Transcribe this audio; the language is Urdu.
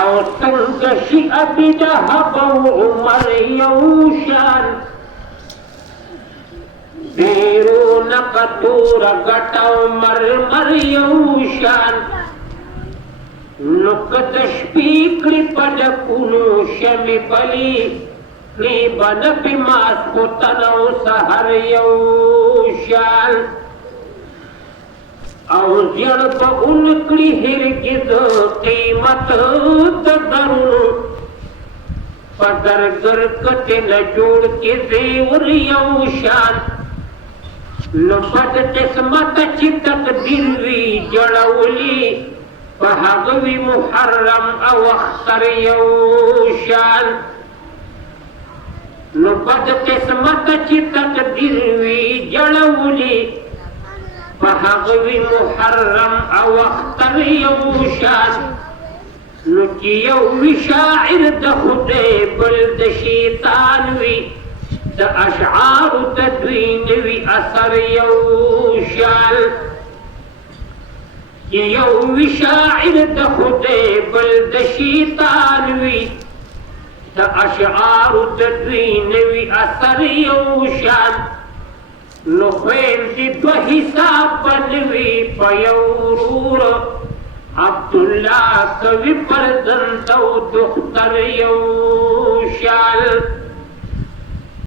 او څنګه شي ابي جهب عمر يوشان بیرون قطور غټ عمر يوشان نقد شپې کړي پد کونو شمې بلی کړي بن بماس پتنو سحر يوشان او زیړ په اون کړي هرګز قیمت تدرو پدرګر کته نه جوړ کې زیور یو شان نو پد قسمت چې تقدیر وی جوړولي په هغه وی محرم او اختر یو شان نو پد قسمت چې تقدیر وی جوړولي فهغوی محرم او اختر یو شان نو کی یو شاعر د خدای بل د شیطان وی د اشعار تدوین وی اثر یو شان کی یو شاعر د خدای بل د شیطان وی د اشعار تدوین وی اثر یو شان نو خویم دی دو حساب بنوی پیورور عبداللہ کوی پردن تو دختر یو شال